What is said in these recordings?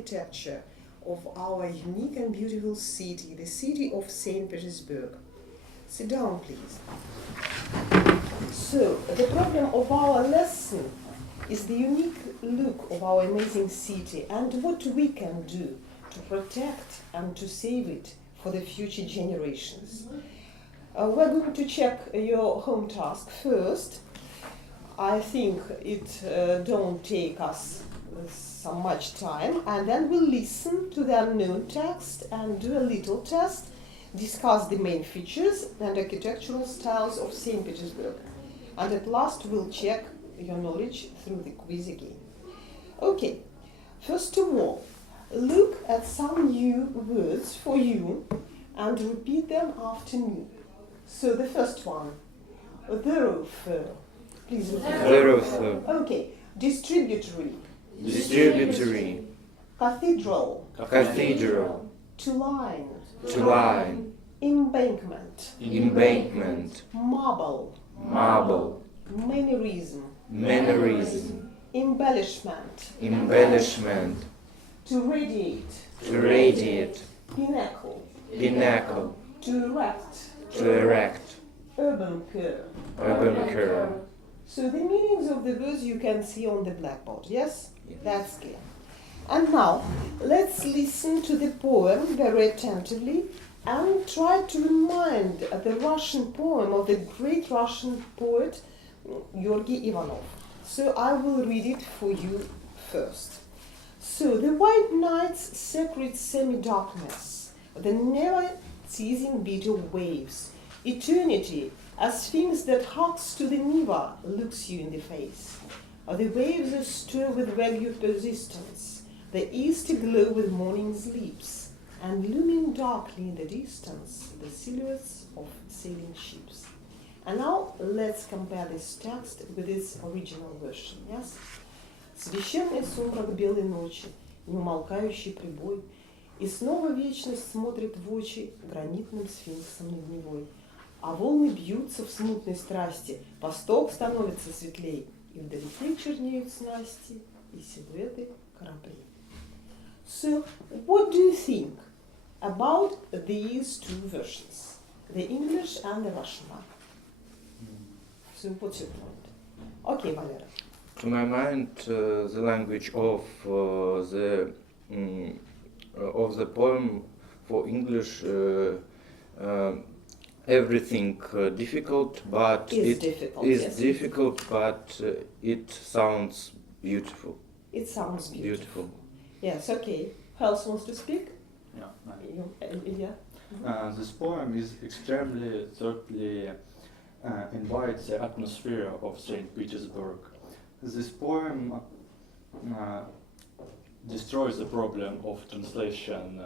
architecture of our unique and beautiful city, the city of St. Petersburg. Sit down, please. So, the problem of our lesson is the unique look of our amazing city and what we can do to protect and to save it for the future generations. We're going to check your home task first. I think it don't take us so much time, and then we'll listen to the unknown text and do a little test, discuss the main features and architectural styles of St. Petersburg. And at last we'll check your knowledge through the quiz again. Okay, first of all, look at some new words for you and repeat them after me. So the first one, thoroughfare. Please repeat. Thoroughfare. Okay, distributory. Distributory. Cathedral. Cathedral. To line. To line. Embankment. Embankment. Marble. Marble. Mannerism. Mannerism. Embellishment. Embellishment. To radiate. To radiate. Pinnacle. Pinnacle. To erect. To erect. Urban curve. Urban curve. So the meanings of the words you can see on the blackboard, yes? Yes. That's clear. And now, let's listen to the poem very attentively and try to remind the Russian poem of the great Russian poet Georgy Ivanov. So I will read it for you first. So, the white night's sacred semi-darkness, the never-ceasing beat of waves, eternity, as things that hugs to the Neva looks you in the face. The waves astir with vague persistence, the east aglow with morning's leaps, and looming darkly in the distance, the silhouettes of sailing ships. And now let's compare this text with its original version, yes? Священный сумрак белой ночи, неумолкающий прибой, и снова вечность смотрит в очи гранитным сфинксом над Невой. А волны бьются в смутной страсти, восток становится светлей, и вдалеке чернеют снасти и силуэты кораблей. So, what do you think about these two versions, the English and the Russian one? So, what's your point? Okay, Valera. To my mind, the language of the poem for English, everything difficult, but it is difficult, but it sounds beautiful. It sounds beautiful. Beautiful. Yes, okay. Who else wants to speak? Yeah. You, Ilya? This poem is extremely certainly invites the atmosphere of St. Petersburg. This poem destroys the problem of translation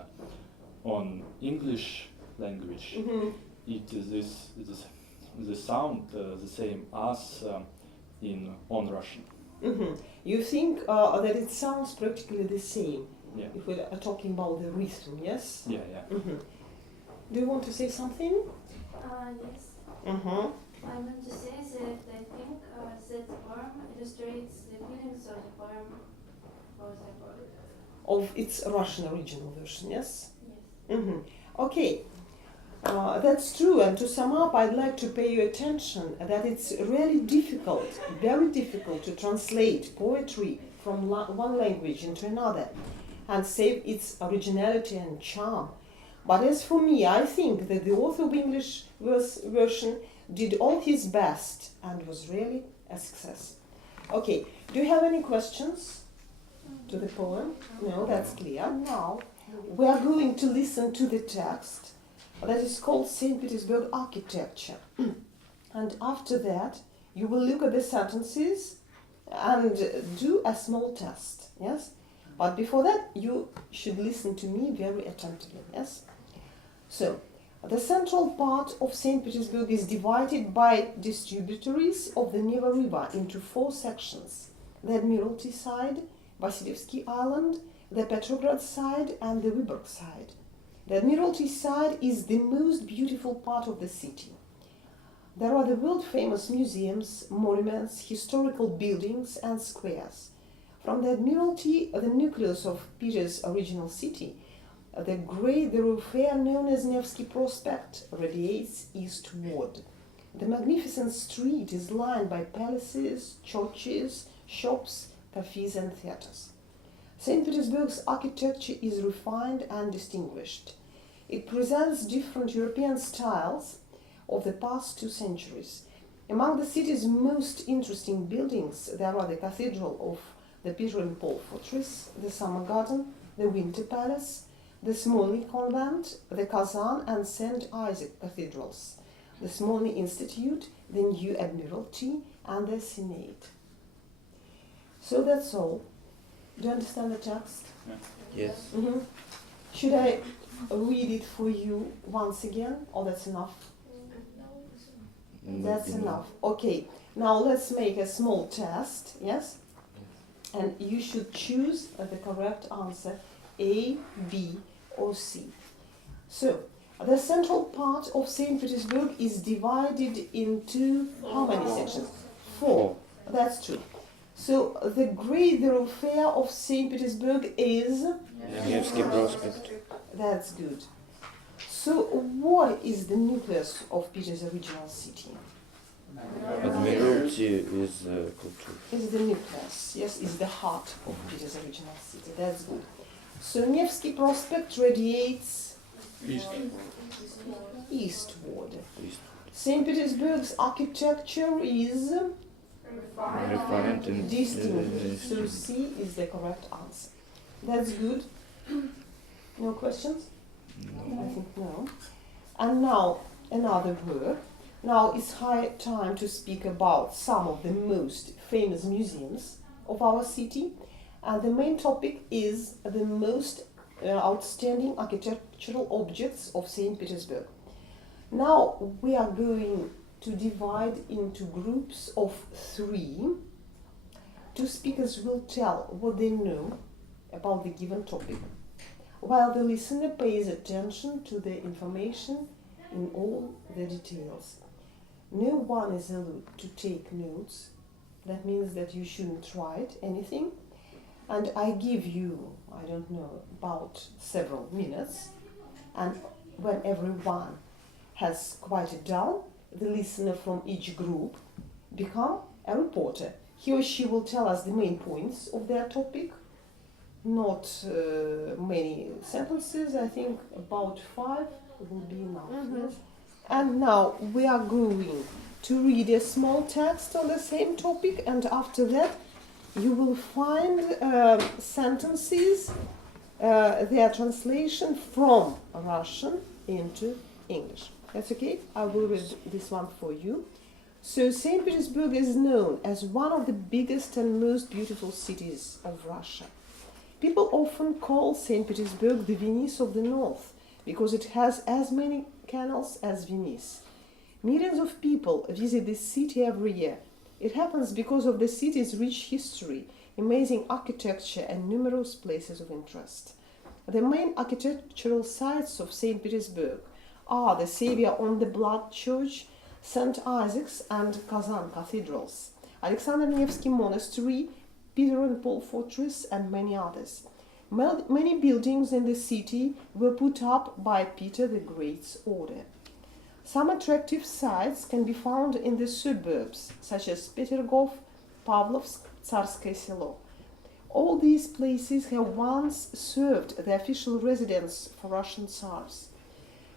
on English language. Mm-hmm. It is the sound the same as on Russian. Mm-hmm. You think that it sounds practically the same Yeah. if we are talking about the rhythm, yes? Yeah. Mm-hmm. Do you want to say something? Yes. Mm-hmm. I want to say that I think that poem illustrates the feelings of the poem for the poet. Of its Russian original version, yes? Yes. Mm-hmm. Okay. That's true, and to sum up, I'd like to pay your attention that it's really difficult, very difficult to translate poetry from one language into another and save its originality and charm. But as for me, I think that the author of English version did all his best and was really a success. Okay, do you have any questions to the poem? No, that's clear. Now, we are going to listen to the text that is called St. Petersburg Architecture. And after that, you will look at the sentences and do a small test, yes? But before that, you should listen to me very attentively, yes? So, the central part of St. Petersburg is divided by distributaries of the Neva River into 4 sections: the Admiralty side, Vasilievsky Island, the Petrograd side, and the Vyborg side. The Admiralty side is the most beautiful part of the city. There are the world-famous museums, monuments, historical buildings, and squares. From the Admiralty, the nucleus of Peter's original city, the great thoroughfare known as Nevsky Prospect radiates eastward. The magnificent street is lined by palaces, churches, shops, cafes and theaters. St. Petersburg's architecture is refined and distinguished. It presents different European styles of the past 2 centuries. Among the city's most interesting buildings, there are the Cathedral of the Peter and Paul Fortress, the Summer Garden, the Winter Palace, the Smolny Convent, the Kazan and St. Isaac Cathedrals, the Smolny Institute, the New Admiralty, and the Senate. So that's all. Do you understand the text? Yes. Mm-hmm. Should I read it for you once again, or that's enough? That's enough. Okay. Now let's make a small test, yes? And you should choose the correct answer, A, B, or C. So, the central part of St. Petersburg is divided into how many sections? 4. That's true. So, the great thoroughfare of St. Petersburg is? Nevsky Prospect. That's good. So, what is the nucleus of Peter's original city? Admiralty is culture. Is the nucleus, yes, is the heart of Peter's original city. That's good. So Nevsky Prospect radiates eastward. St. Petersburg's architecture is Refined and distinguished. So C is the correct answer. That's good. No questions? I think no. And now another word. Now it's high time to speak about some of the most famous museums of our city. And the main topic is the most outstanding architectural objects of St. Petersburg. Now we are going to divide into groups of 3. 2 speakers will tell what they know about the given topic, while the listener pays attention to the information in all the details. No one is allowed to take notes. That means that you shouldn't write anything. And I give you, I don't know, about several minutes. And when everyone has quieted down, the listener from each group become a reporter. He or she will tell us the main points of their topic. Not many sentences, I think about 5 will be enough. Yes? And now we are going to read a small text on the same topic, and after that you will find sentences, their translation from Russian into English. That's okay? I will read this one for you. So St. Petersburg is known as one of the biggest and most beautiful cities of Russia. People often call St. Petersburg the Venice of the North because it has as many canals as Venice. Millions of people visit this city every year. It happens because of the city's rich history, amazing architecture, and numerous places of interest. The main architectural sites of St. Petersburg are the Savior-on-the-Blood Church, St. Isaac's and Kazan cathedrals, Alexander Nevsky Monastery, Peter and Paul Fortress, and many others. Many buildings in the city were put up by Peter the Great's order. Some attractive sites can be found in the suburbs, such as Petergov, Pavlovsk, Tsarskoye Selo. All these places have once served the official residence for Russian Tsars.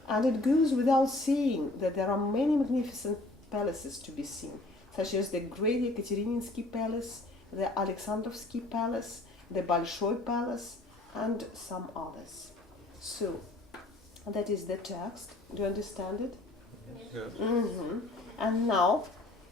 And it goes without saying that there are many magnificent palaces to be seen, such as the Great Ekaterininsky Palace, the Alexandrovsky Palace, the Bolshoi Palace, and some others. So, that is the text. Do you understand it? Yes. And now,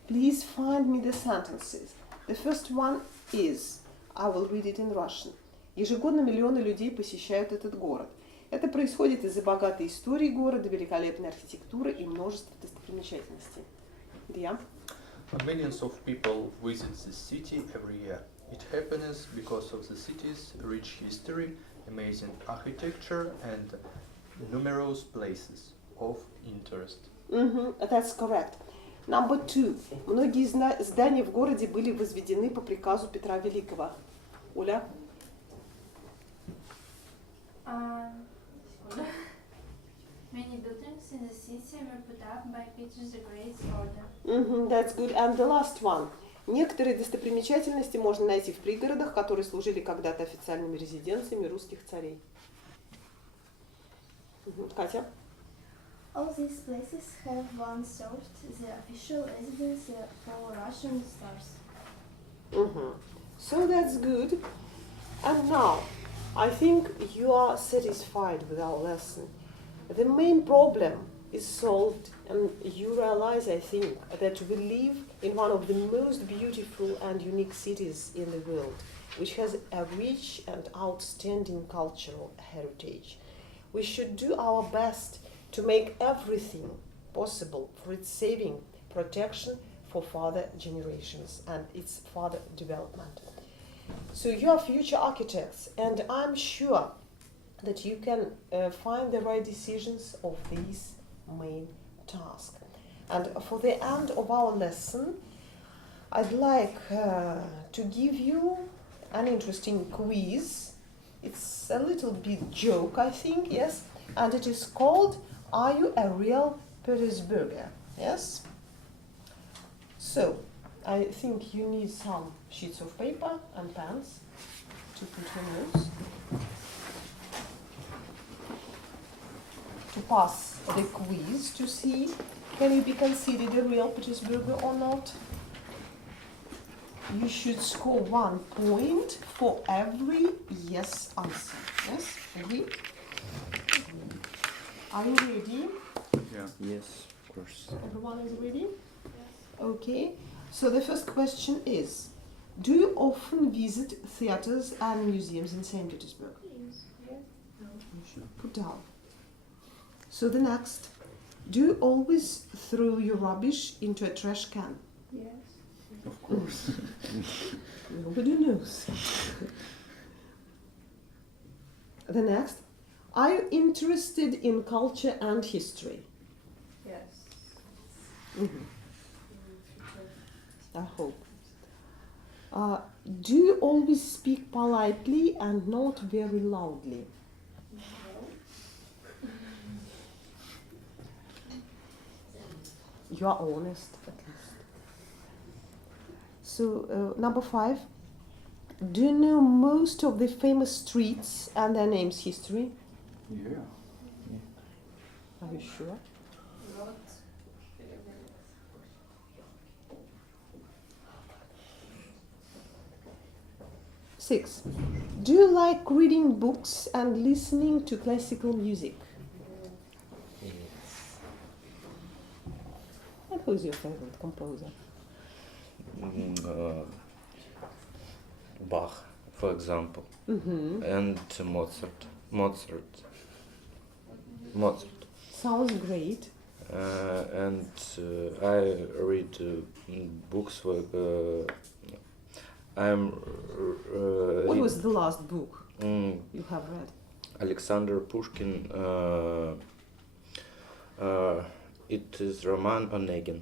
please find me the sentences. The first one is, I will read it in Russian. Ежегодно миллионы людей посещают этот город. Это происходит из-за богатой истории города, великолепной архитектуры и множества достопримечательностей. Илья? Millions of people visit the city every year. It happens because of the city's rich history, amazing architecture, and numerous places of interest. That's correct. Number 2. Многие здания в городе были возведены по приказу Петра Великого. Оля? Many buildings in the city were put up by Peter the Great's order. That's good. And the last one. Некоторые достопримечательности можно найти в пригородах, которые служили когда-то официальными резиденциями русских царей. Катя? All these places have once served the official residence for Russian stars. So that's good. And now, I think you are satisfied with our lesson. The main problem is solved, and you realize, I think, that we live in one of the most beautiful and unique cities in the world, which has a rich and outstanding cultural heritage. We should do our best to make everything possible for its saving, protection for further generations and its further development. So you are future architects, and I'm sure that you can find the right decisions of these main tasks. And for the end of our lesson, I'd like to give you an interesting quiz. It's a little bit joke, I think, yes? And it is called, Are You a Real Petersburger? Yes? So, I think you need some sheets of paper and pens to put your notes. To pass the quiz to see can you be considered a real Petersburger or not. You should score 1 point for every yes answer. Yes? Agree? Are you ready? Yeah. Yes, of course. Everyone is ready? Yes. Okay. So the first question is, do you often visit theaters and museums in St. Petersburg? Yes. Put down. So the next, do you always throw your rubbish into a trash can? Yes. Of course. Nobody knows. The next, are you interested in culture and history? Yes. I hope. Do you always speak politely and not very loudly? You are honest, at least. So, number 5. Do you know most of the famous streets and their names' history? Yeah. Are you sure? Not. 6. Do you like reading books and listening to classical music? And who's your favorite composer? Bach, for example, and Mozart. Sounds great. And I read books like What was the last book you have read? Alexander Pushkin. It is Roman Onegin.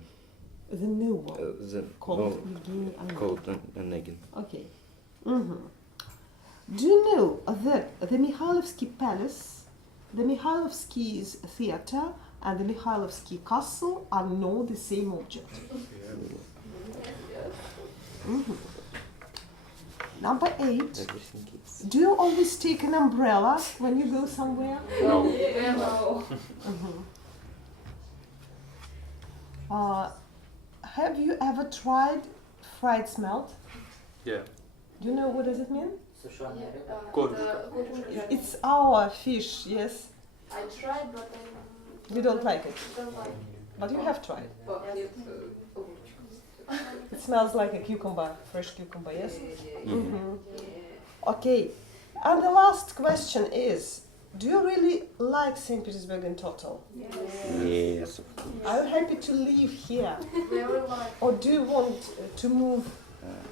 The new one. Called Evgeny Onegin. Called Onegin. Okay. Do you know that the Mikhailovsky Palace, the Mikhailovsky Theater, and the Mikhailovsky Castle are not the same object? Number 8. Everything is. Do you always take an umbrella when you go somewhere? No. Have you ever tried fried smelt? Yeah. Do you know what does it mean? Korbuka. It's our fish, yes. I tried, but You don't like it, don't like but you have tried. it. It smells like a cucumber, fresh cucumber, yes? Okay, and the last question is, do you really like St. Petersburg in total? Yes. Are you happy to live here? Very like. Or do you want to move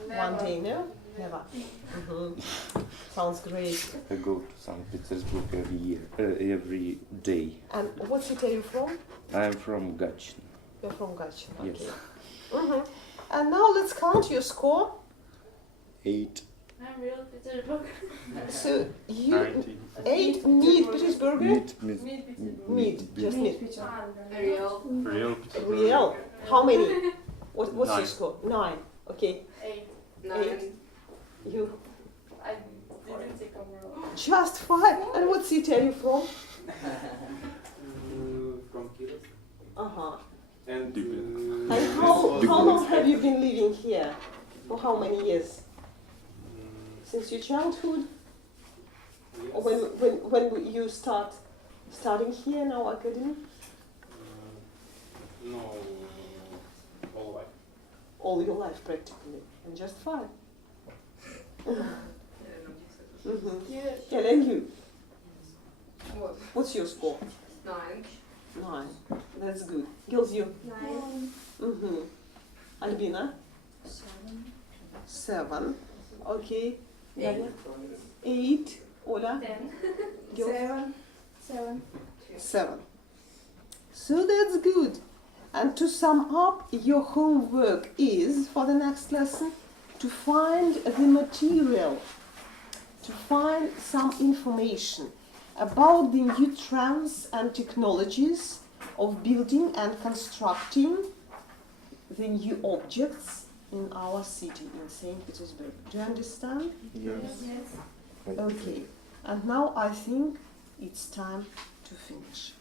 one day, no? Never. Sounds great. I go to St. Petersburg every year, every day. And what city are you from? I'm from Gachin. You're from Gachin, okay. Yes. And now let's count your score. 8. I'm real Petersburg. So you 19. ate meat Petersburger? Meat. Meet Petersburg. Meat, just meat. Real. Real Petersburg. Real. How many? What's your 9. score? 9. Okay. 8. 8. You? I didn't take overall. Just 5. And what city are you from? From Kiev. Uh-huh. And And how long have you been living here? For how many years? Since your childhood? Or when you studying here in our academy? No, all life. All your life practically. And just 5. Mm-hmm. Yeah, and you? What? What's your score? 9. 9. That's good. Girls, you? 9. Mm-hmm. Albina? 7. Okay. Dalia? 8. Ola? 10. Girls? 7. 7. So that's good. And to sum up, your homework is, for the next lesson, to find the material, to find some information about the new trends and technologies of building and constructing the new objects in our city, in St. Petersburg. Do you understand? Yes. Yes. Okay. And now I think it's time to finish.